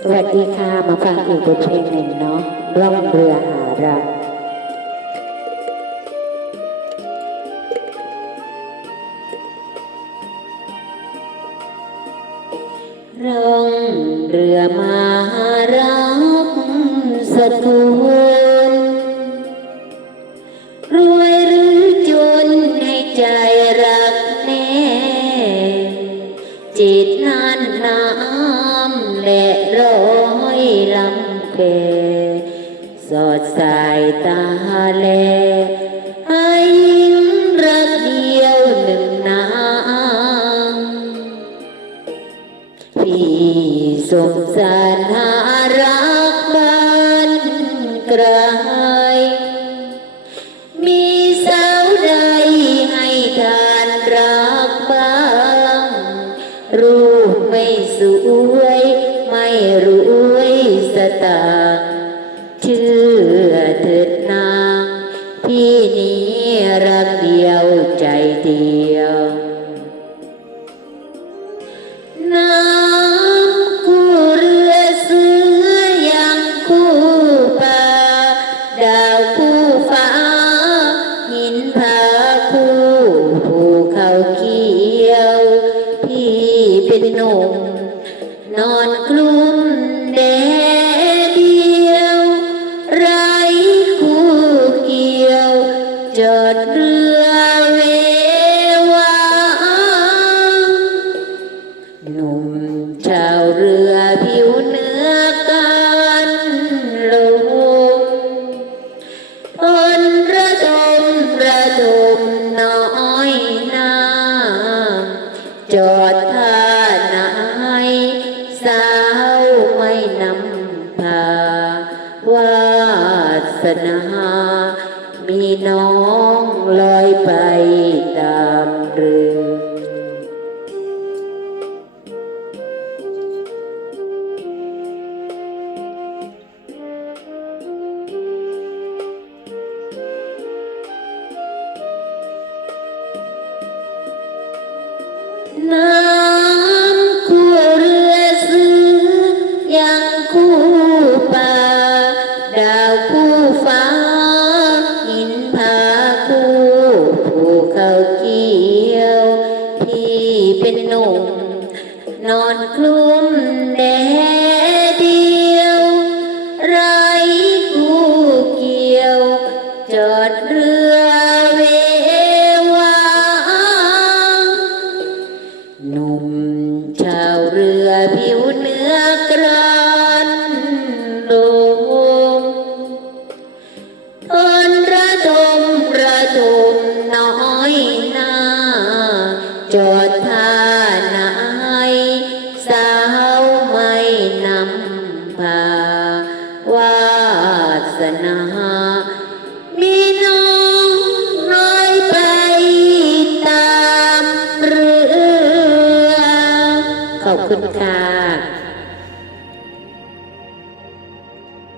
สวัสดีค่ะ มาฟังอีกบทเพลงหนึ่งเนาะร่องเรือหารักร่องเรือมารักสะทุน จิตนั้นน้ำและร้อยลำเพสอดสายตาแลให้รักเดียวหนึ่งนางพี่สงสารรักบ้านกลมี รักเดียวใจเดียว น้ำคู่เรือเสือยังคู่ป่าดาวคู่ฟ้า หินผาคู่ภูเขาเขียว พี่เป็นหนุ่มนอน นำพาวาสนามีน้องลอยไปตามเรือน้ำ เป็นหนุ่มนอนคลุ้มแดง สนามีน้องน้อยไปตามเรือ ขอบคุณค่ะ